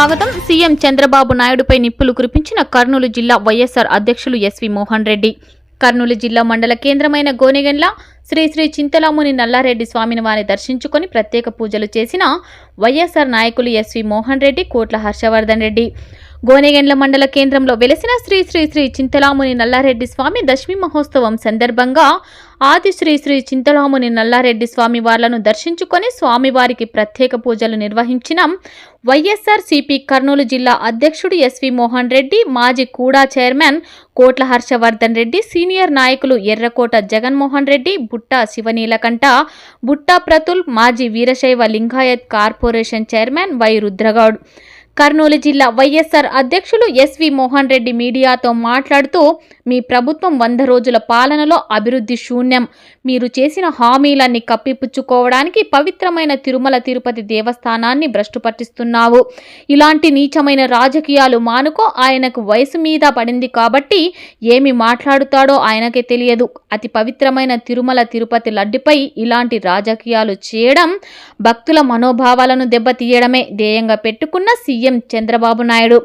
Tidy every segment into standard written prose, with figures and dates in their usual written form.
స్వాగతం. సీఎం చంద్రబాబు నాయుడుపై నిప్పులు కురిపించిన కర్నూలు జిల్లా వైఎస్ఆర్ అధ్యక్షులు ఎస్వి మోహన్ రెడ్డి. కర్నూలు జిల్లా మండల కేంద్రమైన గోనెగండ్ల శ్రీ శ్రీ చింతలాముని నల్లారెడ్డి స్వామిని వారిని దర్శించుకొని ప్రత్యేక పూజలు చేసిన వైఎస్ఆర్ నాయకులు ఎస్వి మోహన్ రెడ్డి, కోట్ల హర్షవర్ధన్ రెడ్డి. గోనెగండ్ల మండల కేంద్రంలో వెలిసిన శ్రీ శ్రీ శ్రీ చింతలాముని నల్లారెడ్డి స్వామి దశమి మహోత్సవం సందర్భంగా ఆది శ్రీ శ్రీ చింతలాముని నల్లారెడ్డి స్వామి వార్లను దర్శించుకొని స్వామివారికి ప్రత్యేక పూజలు నిర్వహించిన వైఎస్ఆర్ సిపి కర్నూలు జిల్లా అధ్యక్షుడు ఎస్వి మోహన్ రెడ్డి, మాజీ కూడా చైర్మన్ కోట్ల హర్షవర్ధన్ రెడ్డి, సీనియర్ నాయకులు ఎర్రకోట జగన్మోహన్ రెడ్డి, బుట్టా శివనీలకంఠ, బుట్టా ప్రతుల్, మాజీ Veerashaiva Lingayat corporation chairman Y Rudragoud. Kurnool జిల్లా వైఎస్ఆర్ అధ్యక్షులు ఎస్వి మోహన్ రెడ్డి మీడియాతో మాట్లాడుతూ, మీ ప్రభుత్వం 100 రోజుల పాలనలో అభివృద్ధి శూన్యం. మీరు చేసిన హామీలన్నీ కప్పిపుచ్చుకోవడానికి పవిత్రమైన తిరుమల తిరుపతి దేవస్థానాన్ని భ్రష్టు పట్టిస్తున్నావు. ఇలాంటి నీచమైన రాజకీయాలు మానుకో. ఆయనకు వయసు మీద పడింది కాబట్టి ఏమి మాట్లాడుతాడో ఆయనకే తెలియదు. అతి పవిత్రమైన తిరుమల తిరుపతి లడ్డుపై ఇలాంటి రాజకీయాలు చేయడం భక్తుల మనోభావాలను దెబ్బతీయడమే ధ్యేయంగా పెట్టుకున్న సీఎం చంద్రబాబు నాయుడు.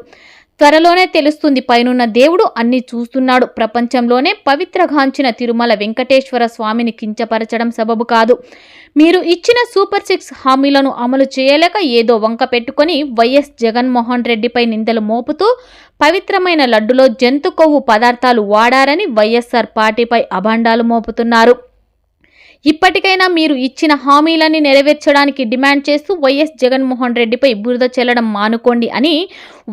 త్వరలోనే తెలుస్తుంది, పైనున్న దేవుడు అన్ని చూస్తున్నాడు. ప్రపంచంలోనే పవిత్రగాంచిన తిరుమల వెంకటేశ్వర స్వామిని కించపరచడం సబబు కాదు. మీరు ఇచ్చిన సూపర్ 6 హామీలను అమలు చేయలేక ఏదో వంక పెట్టుకొని వైఎస్ జగన్మోహన్ రెడ్డిపై నిందలు మోపుతూ పవిత్రమైన లడ్డులో జంతు కొవ్వు పదార్థాలు వాడారని వైఎస్ఆర్ పార్టీపై అభాండాలు మోపుతున్నారు. ఇప్పటికైనా మీరు ఇచ్చిన హామీలన్నీ నెరవేర్చడానికి డిమాండ్ చేస్తూ వైఎస్ జగన్మోహన్ రెడ్డిపై బురద చెల్లడం మానుకోండి అని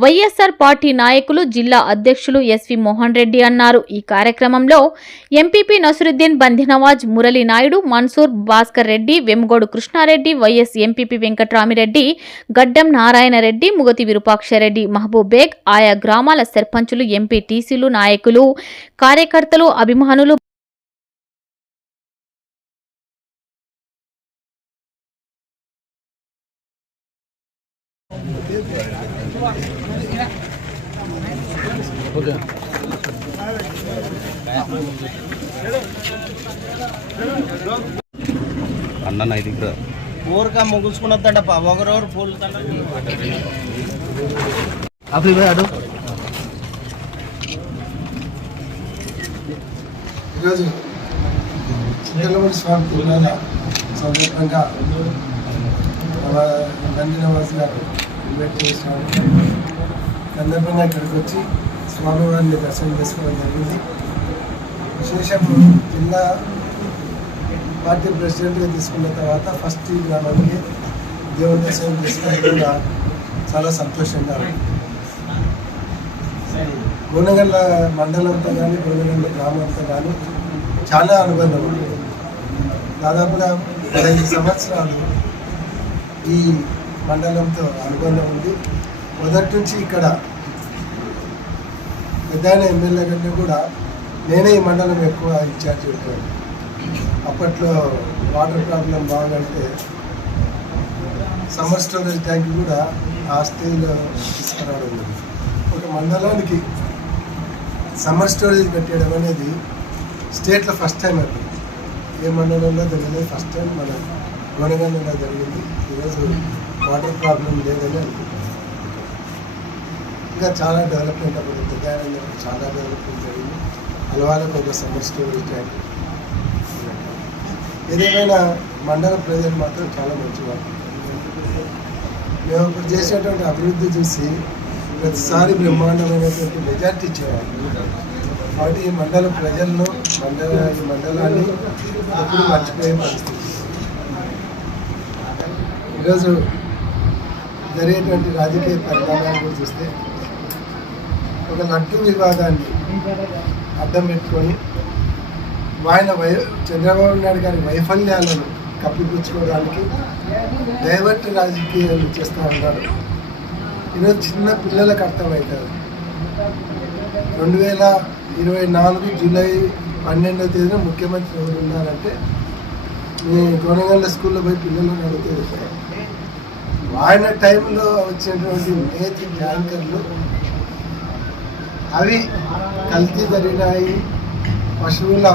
వైఎస్ఆర్ పార్టీ నాయకులు, జిల్లా అధ్యక్షులు ఎస్వి మోహన్ రెడ్డి అన్నారు. ఈ కార్యక్రమంలో MPP Nasaruddin, Bandinawaz, Murali Naidu, Mansoor, Bhaskar Reddy, Vengodu Krishnareddy, vice MPP Venkatramireddy, Gaddam Narayana Reddy, ముగతి Virupakshareddy, Mahabub Baig, ఆయా గ్రామాల సర్పంచులు, ఎంపీటీసీలు, నాయకులు, కార్యకర్తలు, అభిమానులు అన్న నా దగ్గర ఊరికా ముగుసుకున్నదంటప్ప ఒకరెవరు పూలు అప్పుడు అడు ఈరోజు చింతలమూడి స్వామి తిరునాళ్ళ సందర్భంగా మన బందినవాజ్ గారు ఇన్వైట్ చేసిన సందర్భంగా ఇక్కడికి వచ్చి స్వామివారిని దర్శనం చేసుకోవడం జరిగింది. విశేషం, జిల్లా పార్టీ ప్రెసిడెంట్గా తీసుకున్న తర్వాత ఫస్ట్ ఈ గ్రామానికి దేవుని దర్శనం చేసుకోవడం కూడా చాలా సంతోషంగా ఉంది. గోనెగండ్ల మండలంతో కానీ గోనెగండ్ల గ్రామంతో కానీ చాలా అనుబంధం ఉంది. దాదాపుగా 15 సంవత్సరాలు ఈ మండలంతో అనుబంధం ఉంది. మొదటి నుంచి ఇక్కడ పెద్దాయన ఎమ్మెల్యే కంటే కూడా నేనే ఈ మండలం ఎక్కువ ఇన్ఛార్జ్ ఉంటాను. అప్పట్లో వాటర్ ప్రాబ్లం బాగా అంటే సమ్మర్ స్టోరేజ్ ట్యాంక్ కూడా ఆ స్టేజ్లో తీసుకురావడం జరిగింది. ఒక మండలానికి సమ్మర్ స్టోరేజ్ కట్టేయడం అనేది స్టేట్లో ఫస్ట్ టైం అయిపోయింది. ఏ మండలంలో జరిగింది, ఫస్ట్ టైం మన గోనెగండ్లలో జరిగింది. ఈరోజు వాటర్ ప్రాబ్లం లేదని అనుకుంటున్నాను. ఇంకా చాలా డెవలప్మెంట్ అప్పుడు పెద్దాయన చాలా డెవలప్మెంట్ జరిగింది. అలవాళ్ళకు ఒక సమ్మర్ స్టోరేజ్ ట్యాంక్. ఏదేమైనా మండల ప్రజలు మాత్రం చాలా మంచివారు. మేము ఇప్పుడు చేసేటువంటి అభివృద్ధి చూసి ప్రతిసారి బ్రహ్మాండమైనటువంటి మెజార్టీ ఇచ్చేవారు. కాబట్టి ఈ మండల ప్రజలను ఈ మండలాన్ని ఎప్పుడు మర్చిపోయే పరిస్థితి. ఈరోజు జరిగేటువంటి రాజకీయ పరిణామాలను చూస్తే ఒక లడ్డు వివాదాన్ని అడ్డం పెట్టుకొని ఆయన చంద్రబాబు నాయుడు గారి వైఫల్యాలను కప్పిపుచ్చుకోవడానికి డైవర్ట్ రాజకీయాలు చేస్తూ ఉన్నారు. ఈరోజు చిన్న పిల్లలకు అర్థమవుతుంది. 2024 జూలై 12వ తేదీన ముఖ్యమంత్రి ఎవరు ఉన్నారంటే మీ గోనెగండ్ల స్కూల్లో పోయి పిల్లలను అడిగితే ఆయన టైంలో వచ్చినటువంటి నేతి ట్యాంకర్లు అవి కల్తీ జరిగినాయి, పశువుల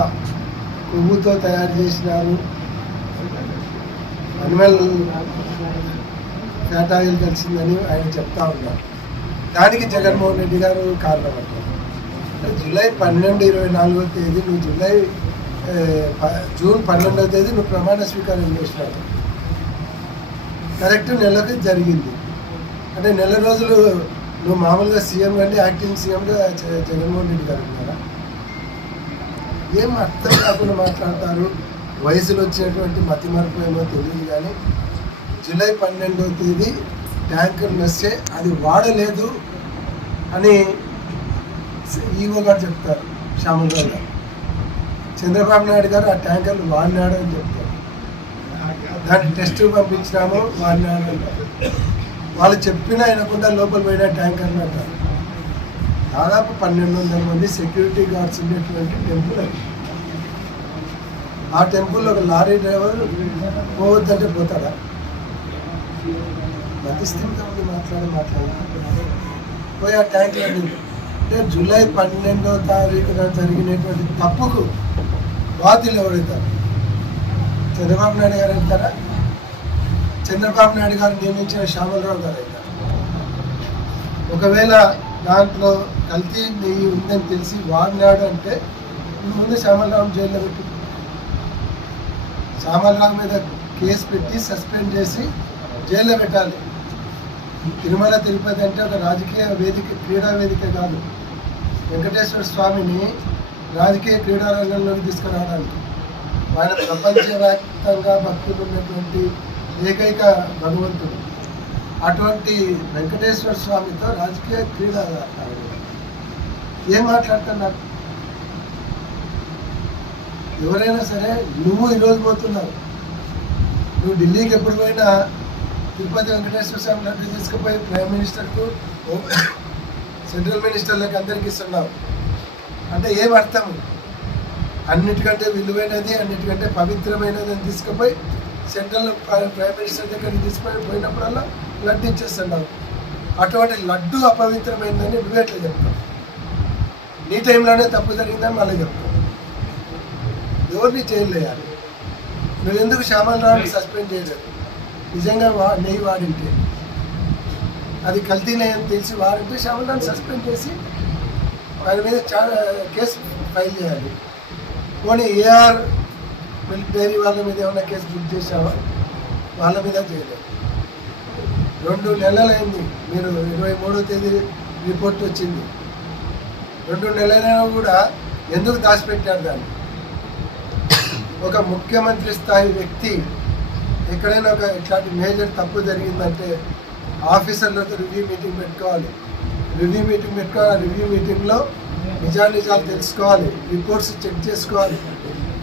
కొవ్వుతో తయారు చేసినారు, అనిమల్ ఫ్యాట్ ఆయిల్ కలిసిందని ఆయన చెప్తా ఉన్నారు. దానికి జగన్మోహన్ రెడ్డి గారు కారణమంటారు. జూలై 12, 24వ తేదీ నువ్వు జూన్ 12వ తేదీ నువ్వు ప్రమాణ స్వీకారం చేసినావు. కరెక్ట్ నెలకి జరిగింది. అంటే నెల రోజులు నువ్వు మామూలుగా సీఎం కంటే యాక్టింగ్ సీఎంగా జగన్మోహన్ రెడ్డి గారు ఉన్నారా? ఏం అర్థం కాకుండా మాట్లాడతారు. వయసులో వచ్చినటువంటి మతి మరపు ఏమో తెలియదు. కానీ జూలై 12వ తేదీ ట్యాంకర్ నస్తే అది వాడలేదు అని ఈవో గారు చెప్తారు. శ్యామలరావు గారు, చంద్రబాబు నాయుడు గారు ఆ ట్యాంకర్లు వాడినాడు అని చెప్తారు. దాన్ని టెస్ట్ పంపించినాము, వాడినాడు అంటారు. వాళ్ళు చెప్పినా వినకుండా లోపల పోయిన ట్యాంకర్లు అంటారు. దాదాపు 1200 మంది సెక్యూరిటీ గార్డ్స్ ఉండేటువంటి టెంపుల్ అది. ఆ టెంపుల్లో ఒక లారీ డ్రైవర్ పోవద్దంటే పోతాడా? మతిస్థిమితం ఉంది మాట్లాడి పోయి ఆ ట్యాంకులు అంటే జూలై 12వ తారీఖున జరిగినటువంటి తప్పుకు బాధ్యులు ఎవరైతారు? చంద్రబాబు నాయుడు గారు అవుతారా? చంద్రబాబు నాయుడు గారు నియమించిన శ్యామలరావు గారు అవుతారు. ఒకవేళ దాంట్లో కల్తీ నెయ్యి ఉందని తెలిసి వాడినాడు అంటే ముందు శ్యామలరావు జైల్లో పెట్టి, శ్యామలరావు మీద కేసు పెట్టి సస్పెండ్ చేసి జైల్లో పెట్టాలి. తిరుమల తిరుపతి అంటే ఒక రాజకీయ వేదిక, క్రీడా వేదిక కాదు. వెంకటేశ్వర స్వామిని రాజకీయ క్రీడా రంగంలోకి తీసుకురావడానికి ఆయన ప్రపంచవ్యాప్తంగా భక్తులు ఉన్నటువంటి ఏకైక భగవంతుడు. అటువంటి వెంకటేశ్వర స్వామితో రాజకీయ క్రీడా ఏం మాట్లాడుతున్నారు? ఎవరైనా సరే నువ్వు ఈరోజు పోతున్నావు, నువ్వు ఢిల్లీకి ఎప్పుడు పోయినా తిరుపతి వెంకటేశ్వర స్వామి లడ్డు తీసుకుపోయి ప్రైమ్ మినిస్టర్కు, సెంట్రల్ మినిస్టర్లకు అందరికీ ఇస్తున్నావు అంటే ఏం అర్థం? అన్నిటికంటే విలువైనది, అన్నిటికంటే పవిత్రమైనది అని తీసుకుపోయి సెంట్రల్ ప్రైమ్ మినిస్టర్ దగ్గరికి తీసుకొని పోయినప్పుడల్లా లడ్డు ఇచ్చేస్తున్నావు. అటువంటి లడ్డు అపవిత్రమైందని నువ్వే ఎట్లా చెప్తావు? నీ టైంలోనే తప్పు జరిగిందని మళ్ళీ చెప్తావు. ఎవరిని జైలు వేయాలి? నువ్వు ఎందుకు శ్యామలరావుని సస్పెండ్ చేయలేదు? నిజంగా నెయ్యి వాడింటే, అది కల్తీ నెయ్యి అని తెలిసి వాడింటే శ్యామలరావుని సస్పెండ్ చేసి ఆయన మీద కేసు ఫైల్ చేయాలి. పోనీ ఏఆర్ మిల్క్ డైరీ వాళ్ళ మీద ఏమైనా కేసు బుక్ చేసావా? వాళ్ళ మీద చేయలేదు. 2 నెలలైంది. మీరు 23వ తేదీ రిపోర్ట్ వచ్చింది. 2 నెలలైనా కూడా ఎందుకు దాచిపెట్టారు దాన్ని? ఒక ముఖ్యమంత్రి స్థాయి వ్యక్తి ఎక్కడైనా ఒక ఇట్లాంటి మేజర్ తప్పు జరిగిందంటే ఆఫీసర్లతో రివ్యూ మీటింగ్ పెట్టుకోవాలి. రివ్యూ మీటింగ్లో నిజాలు తెలుసుకోవాలి, రిపోర్ట్స్ చెక్ చేసుకోవాలి.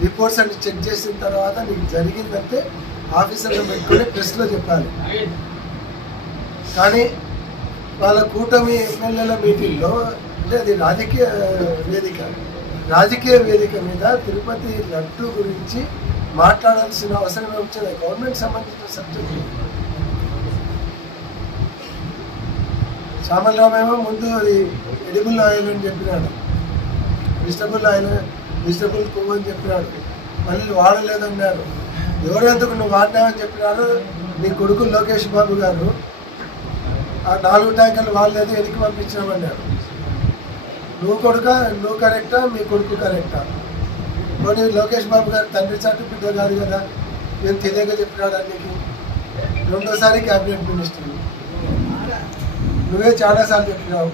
రిపోర్ట్స్ అన్ని చెక్ చేసిన తర్వాత నీకు జరిగిందంటే ఆఫీసర్లో పెట్టుకొని ప్రెస్లో చెప్పాలి. కానీ వాళ్ళ కూటమి ఎమ్మెల్యేల మీటింగ్లో, అంటే అది రాజకీయ వేదిక మీద తిరుపతి లడ్డు గురించి మాట్లాడాల్సిన అవసరం వచ్చింది. గవర్నమెంట్ సంబంధించిన సబ్జెక్టు. శ్యామలరావు ఏమో ముందు అది ఎడిబుల్ ఆయిల్ అని చెప్పినాడు, వెజిటబుల్ కొవ్వు అని చెప్పినాడు. మళ్ళీ వాడలేదన్నారు. ఎవరెందుకు నువ్వు వాడినావని చెప్పినారు? నీ కొడుకు లోకేష్ బాబు గారు ఆ 4 ట్యాంకర్లు వాడలేదు, వెనక్కి పంపించామన్నారు. నువ్వు కరెక్టా, మీ కొడుకు కరెక్టా? పోనీ లోకేష్ బాబు గారు తండ్రి చాటు బిడ్డ కాదు కదా, నేను తెలియక చెప్పినాడు నీకు. 2వ క్యాబినెట్ మినిస్టర్ నువ్వే చాలాసార్లు చెప్పినావు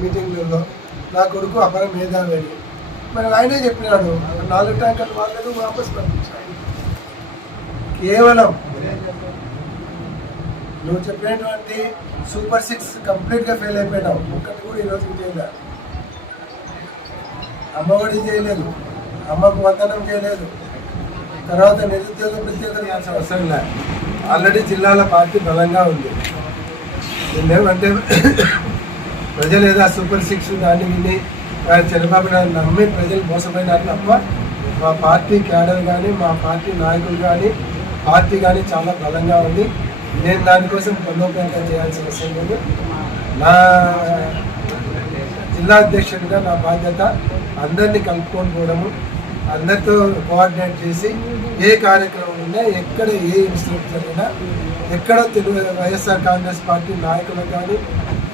మీటింగ్లలో, నా కొడుకు అపర మేధావి అని. మరి ఆయనే చెప్పినాడు 4 ట్యాంకర్లు వాళ్ళను వాపస్ పంపించాడు. కేవలం నువ్వు చెప్పినటువంటి సూపర్ 6 కంప్లీట్గా ఫెయిల్ అయిపోయినావు. ఒక్కటి కూడా ఈరోజు చేయలేదు. అమ్మఒడి చేయలేదు, అమ్మకు వందనం చేయలేదు, తర్వాత నిరుద్యోగ ప్రత్యేకత అవసరం లేదు. ఆల్రెడీ జిల్లాల పార్టీ బలంగా ఉంది. ఏమంటే ప్రజలు ఏదో సూపర్ 6 దాన్ని విని చంద్రబాబు నాయుడు నమ్మి ప్రజలు మోసపోయినారు తప్ప మా పార్టీ క్యాడర్ కానీ, మా పార్టీ నాయకులు కానీ, పార్టీ కానీ చాలా బలంగా ఉంది. నేను దానికోసం బలోపేతం చేయాల్సిన అవసరం లేదు. నా జిల్లా అధ్యక్షుడిగా నా బాధ్యత అందరినీ కలుపుకొని పోవడము, అందరితో కోఆర్డినేట్ చేసి ఏ కార్యక్రమం ఉన్నా, ఎక్కడ ఏ ఇన్స్టిట్యూట్ జరిగినా ఎక్కడ తెలుగు వైఎస్ఆర్ కాంగ్రెస్ పార్టీ నాయకులకు కానీ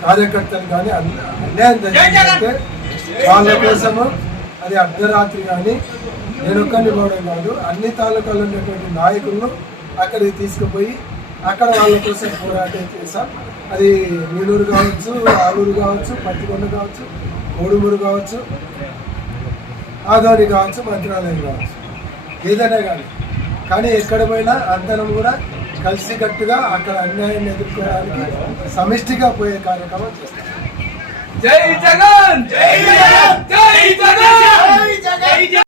కార్యకర్తలు కానీ అన్యాయం జరిగిందంటే వాళ్ళ కోసము అది అర్ధరాత్రి కానీ నేను ఒక్కరిని పోవడం కాదు, అన్ని తాలూకాలో ఉన్నటువంటి నాయకులను అక్కడికి తీసుకుపోయి అక్కడ వాళ్ళ కోసం పోరాటం చేశాం. అది నీలూరు కావచ్చు, ఆలూరు కావచ్చు, పత్తికొండ కావచ్చు, కోడుమూరు కావచ్చు, ఆదోని కావచ్చు, మంత్రాలయం కావచ్చు, ఏదైనా కానీ ఎక్కడ పోయినా అందరం కూడా కలిసికట్టుగా అక్కడ అన్యాయాన్ని ఎదుర్కోవడానికి సమిష్టిగా పోయే కార్యక్రమం చేస్తాం. జై జగన్, జై జగన్, జై జగన్.